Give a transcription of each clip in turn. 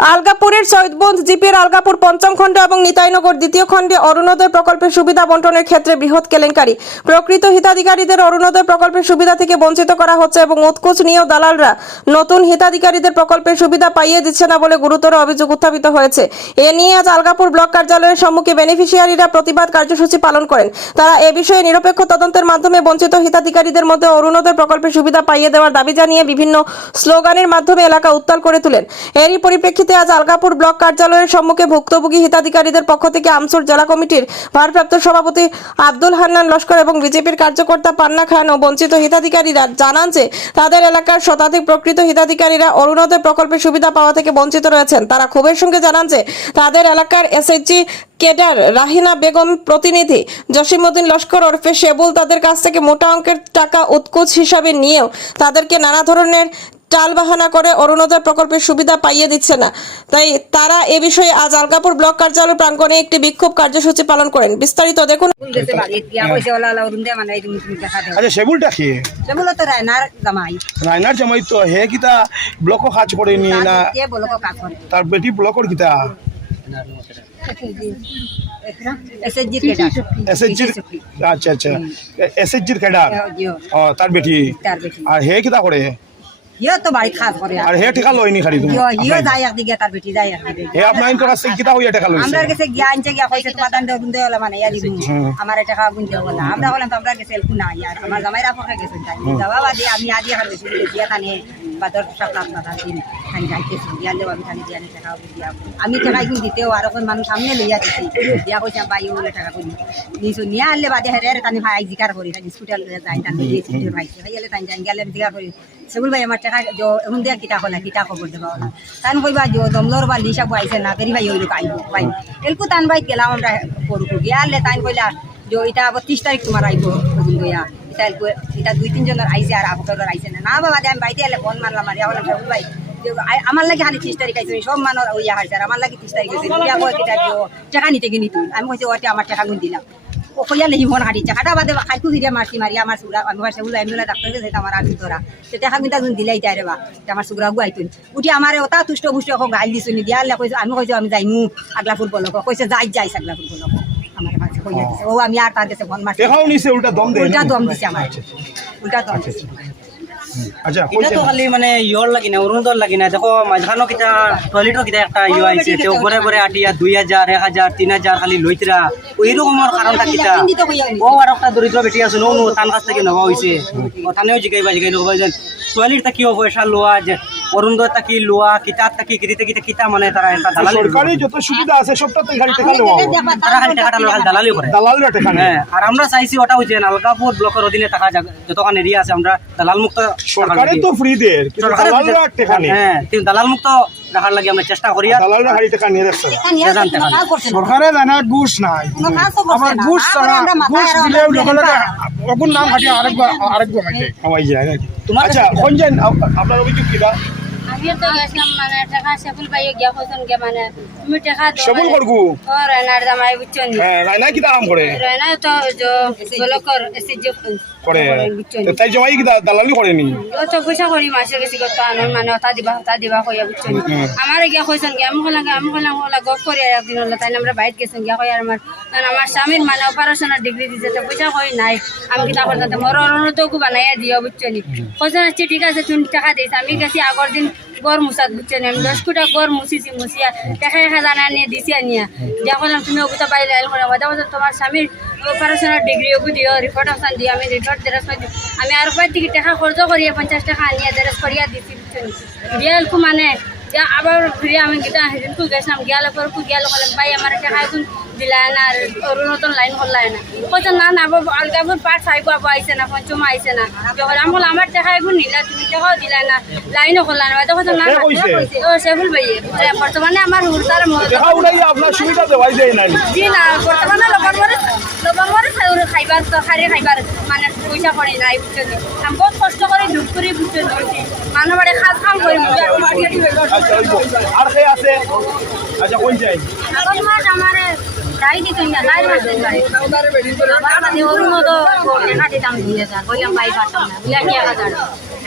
আলগাপুরের শহীদবন্ধ জিপির আলগাপুর পঞ্চম খণ্ড এবং নিতাইনগর দ্বিতীয় খণ্ডে অরুণোদয় প্রকল্পের সুবিধা বন্টনের ক্ষেত্রে বৃহৎ কেলেঙ্কারি। প্রকৃত হিতাধিকারীদের অরুণোদয় প্রকল্পের সুবিধা থেকে বঞ্চিত করা হচ্ছে এবং উৎকোচ নিয়েও দালালরা নতুন হিতাধিকারীদের প্রকল্পের সুবিধা পাইয়ে দিচ্ছে না বলে গুরুতর অভিযোগ উত্থাপিত হয়েছে। এ নিয়ে আজ আলগাপুর ব্লক কার্যালয়ের সম্মুখে বেনিফিশিয়ারিরা প্রতিবাদ কার্যসূচি পালন করেন। তারা এ বিষয়ে নিরপেক্ষ তদন্তের মাধ্যমে বঞ্চিত হিতাধিকারীদের মধ্যে অরুণোদয় প্রকল্পের সুবিধা পাইয়ে দেওয়ার দাবি জানিয়ে বিভিন্ন স্লোগানের মাধ্যমে এলাকা উত্তাল করে তোলেন। এরই পরিপ্রেক্ষিতে আজ আলগাপুর ব্লক কার্যালয়ের সম্মুখে ভুক্তভোগী হিতাধিকারীদের পক্ষ থেকে আমসুর জেলা কমিটির ভারপ্রাপ্ত সভাপতি আব্দুল হান্নান লস্কর এবং বিজেপির কার্যকর্তা পান্না খান ও বঞ্চিত হিতাধিকারীরা জানান যে তাদের এলাকার শতাধিক প্রকৃত হিতাধিকারীরা অরুণোদয় প্রকল্পের সুবিধা পাওয়া থেকে বঞ্চিত রয়েছেন। তারা ক্ষোভের সঙ্গে জানান যে তাদের এলাকার এসএইচজি কেডার রাহিনা বেগম প্রতিনিধি জসিমউদ্দিন লস্কর ওরফে শেবুল তাদের কাছ থেকে মোটা অঙ্কের টাকা উৎকোচ হিসাবে নিয়েও তাদেরকে নানা ধরনের টালবাহানা করে অরুণোদয় প্রকল্পের সুবিধা পাইয়ে দিচ্ছে না। তাই তারা এ বিষয়ে আজ আলগাপুর ব্লক কার্যালয় প্রাঙ্গণে একটি বিক্ষোভ কার্যসূচি পালন করেন। বিস্তারিত দেখুন। মানে আচ্ছা সেবুলটা কি সেগুলো তো রায়নার জামাই। রায়নার জামাই তো হে কিতা ব্লক কাজ করেনি না করে তার বেটি ব্লকর কিতা আচ্ছা আচ্ছা। এসএসজির বেটি। তার বেটি। আর হে কিতা করে তো করে আর হে খালি তুমি? যায় একদিকে তার বেটি যায় একদিকে হে আপনার ইনকো কাছে কিতা হইয়া ঠেকা লইছে? আমরা গেছে গিয়া আনছে গিয়া কইছে তোমার দান দেও গুনতে হলো মানে ইয়া দিবি আমার টাকা গুনতে হলো আমরা বললাম তো আমরা গেছে এলকু না ইয়ার আমার জামাইরা পক্ষে গেছে তাই যাওয়া বাদে আমি আদি হার বেশি দিয়া থানে বাদর সপ্তাহ মাথা দিন খানি যাইতেছি দিয়া লেও আমি খানি দিয়া টাকা দিয়া আমি টাকা গুন দিতেও আর এখন মানুষ সামনে লইয়া দিছি। দিয়া কইছে বাই ওলে টাকা গুন নিছো নিয়া আনলে বাদে হেরে তানি ভাই জিকার করি তানি স্কুটার লইয়া যাই তানি ভাই খাইলে তানি যাই গেলে জিকার করি। সেগুলো ভাই আমার টাকা এখন দিয়া কিতা হলা কিতা খবর দেবা ওলা তান কইবা যে দমলর বা লিসা আইছে না বেরি ভাই ওইলো আইব ভাই এলকু তান ভাই গেলাম আমরা করুকু গিয়ালে তান কইলা যে এটা আবার তিরিশ তারিখ তোমার আইব ওদিন গইয়া এটা এলকু এটা দুই তিনজনের আইছে আর আবহাওয়ার আইছে না? না বাবা আমি বাইতে এলে ফোন মারলাম আর হলাম সাহুল ভাই আমার লাগে খালি তিরিশ তারিখ আইছে সব মানুষ ওইয়া হাইছে আর আমার লাগে তিরিশ তারিখ ইয়া দিও, টাকা নিতে গিনি তুই। আমি কইছি ওটা আমার টাকা গুন দিলাম ও কইয়া নেহি মন হাঁটি খাটা বাদে খাইকু হিরে মারছি মারি আমার সুগরা আমি ভাষা উলাই এমনি ডাক্তার গেছে আমার আগে ধরা তো টাকা কিন্তু গুন দিলাই তাই বা। আমার সুগরা গু আইতুন উঠি আমার ওটা তুষ্ট পুষ্ট অক গাইল দিছো নি। দিয়া কইছে আমি কইছো আমি যাইমু আগলা ফুটবল কইছে যাই যাই আগলা ফুটবল আমার কাছে কইয়া দিছে ও আমি আর তার কাছে ফোন মারছি দেখাও নিছে উল্টা দম দে। উল্টা দম দিছে আমার উল্টা দম দিছে আচ্ছা এটা তো খালি মানে ইয়র লাগি না অরুণোদয় লাগি না। দেখো মাঝখানো কিতা টয়লেটও কিতা একটা ইয়ে আইছে তেও ঘরে ঘরে আটিয়া দুই হাজার এক হাজার তিন হাজার খালি লইতরা ওই রকমের কারণটা কিতা ও আর একটা দরিদ্র বেটি আছে নো নো তান কাছ থেকে নেওয়া হয়েছে তানেও জিগাইবা জিগাই লোক যে টয়লেট থাকি পয়সা লোয়া যে অরুণোদয় থাকি লোয়া কিতাব থাকি কিরিতে কিতা কিতা মানে তারা এটা দালালি সরকারি যত সুবিধা আছে খালি টেকা লওয়া তারা খালি টাকাটা লোক দালালি করে। টেকা হ্যাঁ আর আমরা চাইছি ওটা হচ্ছে নালকাপুর ব্লকের অধীনে থাকা যতখান এরিয়া আছে আমরা দালাল মুক্ত সরকারি তো ফ্রি দেয় কিন্তু হ্যাঁ কিন্তু দালাল মুক্ত রাখার লাগে আমরা চেষ্টা করি আর দালালরা খালি টেকা নিয়ে রাখছে সরকারে জানা ঘুষ নাই। আবার ঘুষ ছাড়া ঘুষ দিলে লগে অগুন নাম খাটিয়ে আরেকবার আরেকবার খাওয়াই যায় নাকি? তোমার আচ্ছা কোন যান আপনার অভিযোগ কিবা আমি তো গেছিলাম মানে টাকা সেফুল ভাই গিয়া কইছেন গে মানে তুমি টাকা দাও সবুল করগু? ও রানার দামাই বুঝছেন। হ্যাঁ রায়না কিতা কাম করে? রানা তো জো বলকর এসে যে করে তো তাই জমাই কিতা দালালি করেনি? তো পয়সা করি মাসে গেছি কত আনন মানে ওটা দিবা ওটা দিবা কইয়া বুঝছেন আমার গিয়া কইছেন গে আমি কইলাম আমি কইলাম ওলা গপ করি আর একদিন হলো তাই আমরা বাইরে গেছেন গিয়া কই আর আমার আমার স্বামীর মানে অপারেশনের ডিগ্রি দিছে তো পয়সা কই নাই? আমি কিতা করতে মোর অনুরোধকু বানাইয়া দিও বুঝছেন কইছেন আচ্ছা ঠিক আছে তুমি টাকা দিস আমি গেছি আগর দিন গড় মুসাত বুঝছেন আমি দশ কোটা গড় মুছিছি মুছিয়া দেখা দেখা জানা নিয়ে দিছি আনিয়া। দিয়া করলাম তুমি ওগুতা পাইলে আইল করে কথা তোমার স্বামীর অপারেশনের ডিগ্রি ওগু দিও রিপোর্ট আসান দিও আমি রিপোর্ট দেরাস আমি আর কয় থেকে টাকা খরচ করিয়া পঞ্চাশ টাকা আনিয়া দেরাস করিয়া দিছি দিয়া এলকু মানে আবার ফিরে আমি গীতা হেদিনকু গেছিলাম গিয়ালে পর গিয়ালে বলেন ভাই আমার টাকা এখন দিলাই না আর অরুণতন লাইন করলাই না। কইছে না না আলগাপুর পাঠ ফাইভ আবার আইছে না পঞ্চম আইছে না। যখন আমি বললাম আমার টাকা এখন নিলা তুমি টাকাও দিলাই না। লাইনও করলাই না। তখন না? ও সেফুল ভাই বর্তমানে আমার হুরতার না জি না বর্তমানে লবণ খাই- খাইবার তরকারি খাইবার মানে পয়সা করে নাই বুঝছেন আমি বহুত কষ্ট করে দুঃখ করে বুঝছেন মানুষ বাড়ি খাস খাম করি। আর কে আছে? আচ্ছা কোন যাই মাস আমারে দাই দিতেন না দাই মাস দিন ভাই আবার মানে অরুণ তো দেখা দিতাম দিয়ে যা বললাম ভাই পাঠাম না বুঝলাম কি হাজার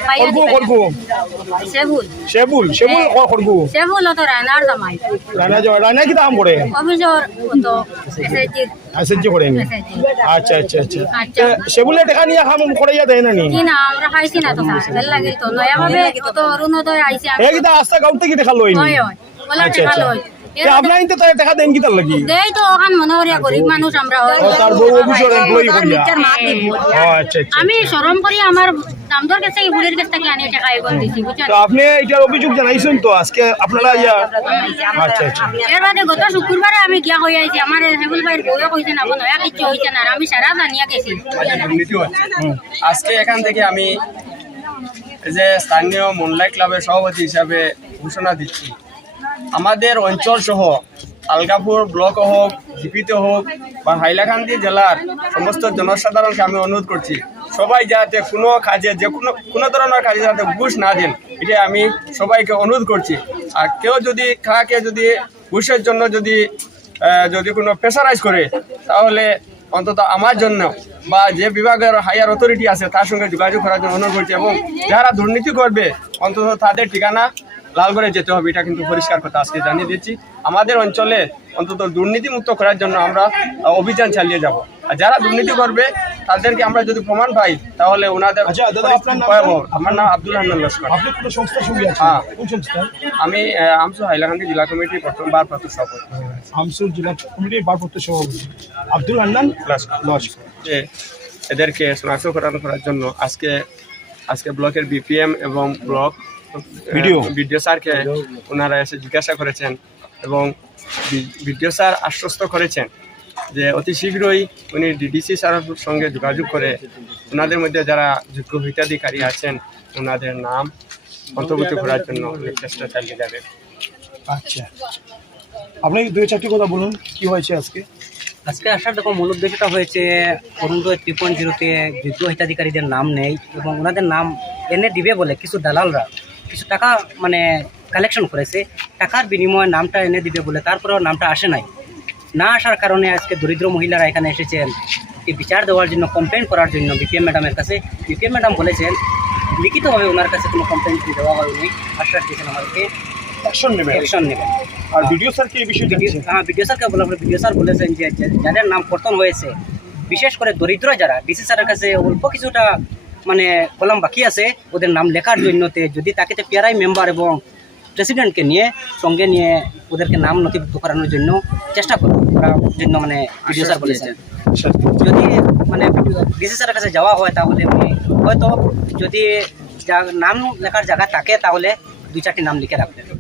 খড়গু খড়গু সেবুল শেবুল শেবুল খড়গু সেবুল তো রানার জামাই রানা যাওয়া রানা কি দাম করে? অফিসর তো এসএসজি এসএসজি করে নি। আচ্ছা আচ্ছা আচ্ছা। আচ্ছা। শেবুলে টাকা নিয়ে খাম করাইয়া দেয় না নি? কি না আমরা খাইছি না তো ভালো লাগিল তো। নয়া ভাবে তো অরুণোদয় আইছে আমি এই কিতা আস্তা গাঁও থেকে দেখা লই নি হয় হয় বলা আচ্ছা টাকা আচ্ছা। লই আপনার ইনতে তাই টাকা দেন কিতার লাগি? দেই তো ওখান মনে করিয়া গরিব মানুষ আমরা। ও তার বউ অফিসের এমপ্লয়ি করিয়া। ও আচ্ছা আচ্ছা আমি শরম করি আমার দামদর কাছে বুড়ির কাছ আনি টাকা এগোল দিছি বুঝছেন? তো আপনি এটার অভিযোগ জানাইছেন তো আজকে আপনারা ইয়া আচ্ছা আচ্ছা। এর বাদে গত শুক্রবারে আমি গিয়া হয়ে আইছি আমার হেবুল ভাইয়ের বউয়ে কইছে না নয়া কিছু হইছে না আমি সারা জানিয়া গেছি। আজকে এখান থেকে আমি যে স্থানীয় মন্ডলাই ক্লাবের সভাপতি হিসাবে ঘোষণা দিচ্ছি। আমাদের অঞ্চল সহ আলগাপুর ব্লক হোক, জিপিতে হোক, বা হাইলাকান্দি জেলার সমস্ত জনসাধারণকে আমি অনুরোধ করছি, সবাই যাতে কোনো কাজে, যে কোনো কোনো ধরনের কাজে যাতে ঘুষ না দেন এটা আমি সবাইকে অনুরোধ করছি। আর কেউ যদি, কাকে যদি ঘুষের জন্য যদি যদি কোনো প্রেসারাইজ করে, তাহলে অন্তত আমার জন্য বা যে বিভাগের হায়ার অথরিটি আছে, তার সঙ্গে যোগাযোগ করার জন্য অনুরোধ করছি এবং যারা দুর্নীতি করবে, অন্তত তাদের ঠিকানা লালগড়ে যেতে হবে এটা কিন্তু পরিষ্কার কথা আজকে জানিয়ে দিচ্ছি। আমাদের অঞ্চলে অন্তত দুর্নীতিমুক্ত করার জন্য আমরা অভিযান চালিয়ে যাব। আর যারা দুর্নীতি করবে তাদেরকে আমরা যদি প্রমাণ পাই তাহলে ওনাদের আচ্ছা, আমার নাম আব্দুল হান্নান লস্কর। হ্যাঁ। আমি আমসু হাইলাকান্দি জেলা কমিটির প্রথমবার প্রথম সভাপতি। আমসুর জেলা কমিটির ভারপ্রাপ্ত সভাপতি। আব্দুল হান্নান লস্কর। এদেরকে শনাক্ত করার জন্য আজকে আজকে ব্লকের বিপিএম এবং ব্লক BDO বিডিও স্যারকে ওনারা এসে জিজ্ঞাসা করেছেন এবং বিডিও স্যার আশ্বস্ত করেছেন যে অতি শীঘ্রই উনি ডিডিসি স্যারের সঙ্গে যোগাযোগ করে ওনাদের মধ্যে যারা যোগ্য হিতাধিকারী আছেন ওনাদের নাম অন্তর্ভুক্ত করার জন্য চেষ্টা চালিয়ে যাবেন। আচ্ছা। আপনি দুই চারটি কথা বলুন কি হয়েছে আজকে? আজকে আসার দেখো মূল উদ্দেশ্যটা হয়েছে অরুণোদয় থ্রি পয়েন্ট জিরোতে যোগ্য হিতাধিকারীদের নাম নেই এবং ওনাদের নাম এনে দিবে বলে কিছু দালালরা। কিছু টাকা মানে কালেকশন করেছে। টাকার বিনিময়ে নামটা এনে দিবে বলে তারপরেও নামটা আসে নাই। না আসার কারণে আজকে দরিদ্র মহিলারা এখানে এসেছেন। এই বিচার দেওয়ার জন্য কমপ্লেন করার জন্য বিপিএম ম্যাডামের কাছে। বিপিএম ম্যাডাম বলেছেন লিখিতভাবে ওনার কাছে কোনো কমপ্লেন দেওয়া হয়নি। আশ্বাস দিয়েছেন আমাদেরকে। অ্যাকশন নেবেন। অ্যাকশন নেবেন। আর ভিডিও এই বিষয়ে হ্যাঁ স্যারকে বলা বিডিও স্যার বলেছেন যে যে- যাদের নাম কর্তন হয়েছে বিশেষ করে দরিদ্র যারা ডিসি স্যারের কাছে অল্প কিছুটা মানে কলম বাকি আছে, ওদের নাম লেখার জন্যতে যদি তাকে পেয়ারাই মেম্বার এবং প্রেসিডেন্টকে নিয়ে, সঙ্গে নিয়ে ওদেরকে নাম নথিভুক্ত করানোর জন্য চেষ্টা করব। জন্য মানে যদি মানে ডিসি স্যারের কাছে যাওয়া হয় তাহলে হয়তো যদি নাম লেখার জায়গা থাকে তাহলে দুই চারটি নাম লিখে রাখবেন।